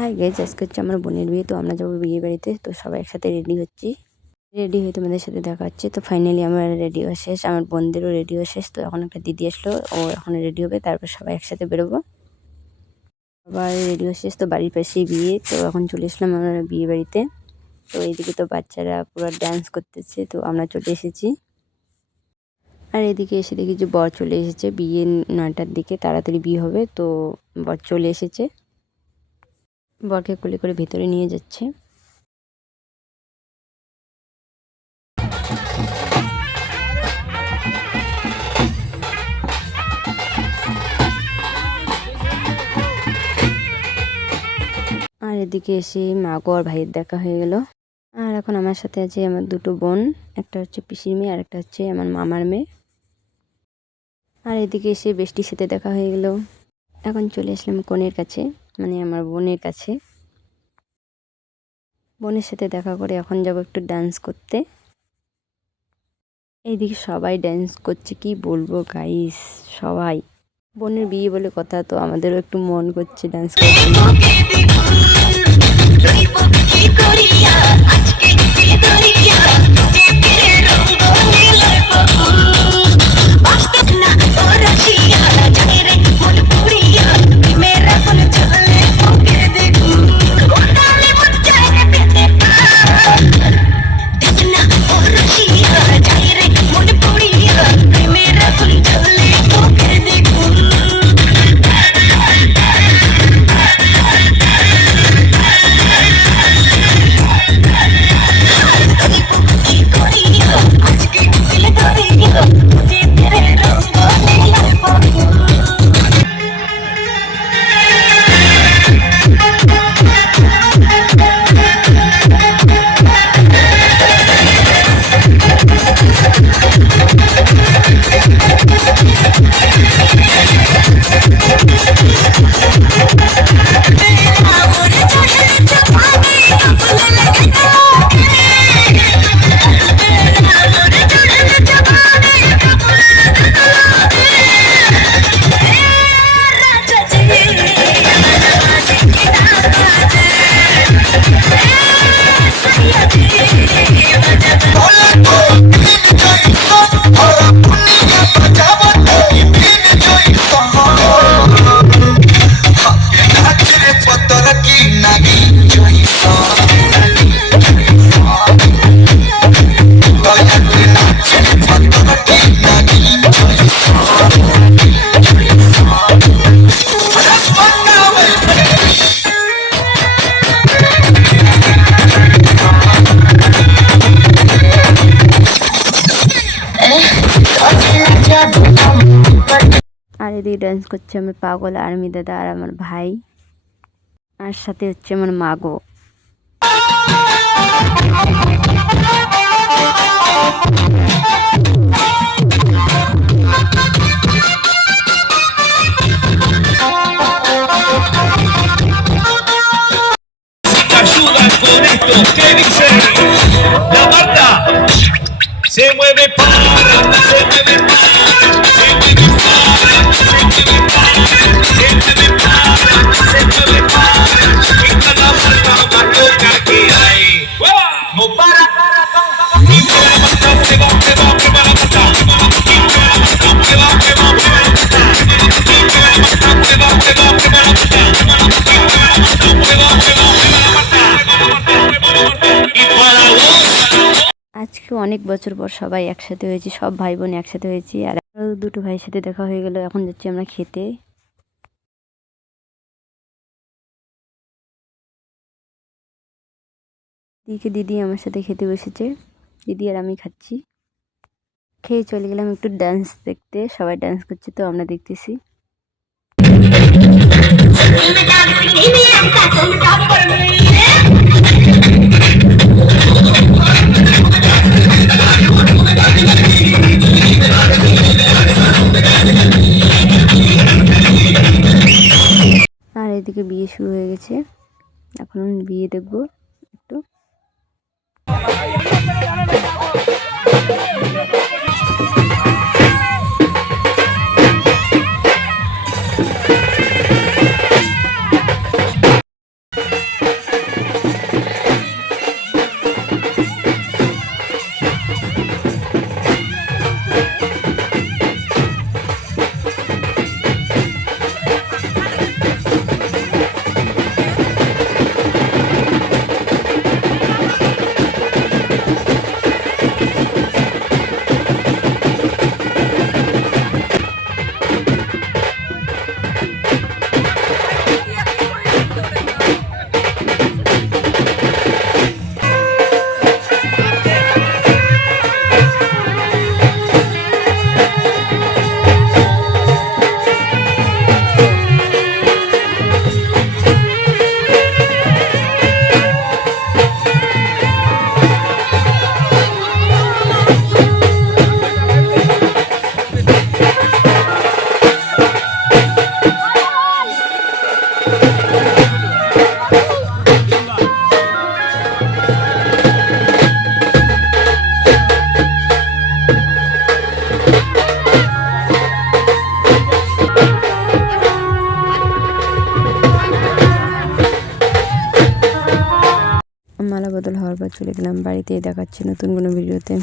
High gauge আজকে হচ্ছে আমার বোনের বিয়ে, তো আমরা যাব বিয়ে বাড়িতে, তো সবাই একসাথে রেডি হচ্ছি। রেডি হয়ে তোমাদের সাথে দেখা হচ্ছে, তো ফাইনালি আমার রেডি হওয়া শেষ, আমার বোনদেরও রেডি হওয়া শেষ, তো এখন একটা দিদি আসলো, ও এখন রেডি হবে, তারপর সবাই একসাথে বেরোবো। আবার রেডি হওয়া শেষ, তো বাড়ির পাশেই বিয়ে, তো এখন চলে এসলাম আমরা বিয়ে বাড়িতে। তো এইদিকে তো বাচ্চারা পুরো ডান্স করতেছে, তো আমরা চলে এসেছি। আর এদিকে এসে দেখি যে বর চলে এসেছে, বিয়ে নয়টার দিকে, তাড়াতাড়ি বিয়ে হবে, তো বর চলে এসেছে। বরকে কোলে করে ভিতরে নিয়ে যাচ্ছে। আর এদিকে এসে মা গো আর ভাইয়ের দেখা হয়ে গেল। আর এখন আমার সাথে আছে আমার দুটো বোন, একটা হচ্ছে পিসির মেয়ে আর একটা হচ্ছে আমার মামার মেয়ে। আর এদিকে এসে বেষ্টির সাথে দেখা হয়ে গেল। এখন চলে আসলাম কনের কাছে। মানে আমার বোনের কাছে। বোনের সাথে দেখা করে এখন যাব একটু ডান্স করতে। এইদিকে সবাই ডান্স করছে, কি বলব গাইস সবাই। বোনের বিয়ে বলে কথা তো আমাদেরও একটু মন করছে ডান্স করতে। এদিকে ডান্স করছে আমার পাগল আর্মি দাদা আর আমার ভাই আর সাথে হচ্ছে আমার মাগো se mueve para se mueve para আজকে অনেক বছর পর সবাই একসাথে হয়েছি, সব ভাই বোন একসাথে হয়েছি আর দুটো ভাইয়ের সাথে দেখা হয়ে গেল, এখন যাচ্ছি আমরা খেতে। দিকে দিদি আমার সাথে খেতে বসেছে, দিদি আর আমি খাচ্ছি। খেয়ে চলে গেলাম একটু ডান্স দেখতে, সবাই ডান্স করছে তো আমরা দেখতেছি। আর শুরু হয়ে গেছে এখন বিয়ে দেখব। বদল হওয়ার পর চলে গেলাম বাড়িতে। দেখাচ্ছি নতুন কোনো ভিডিওতে।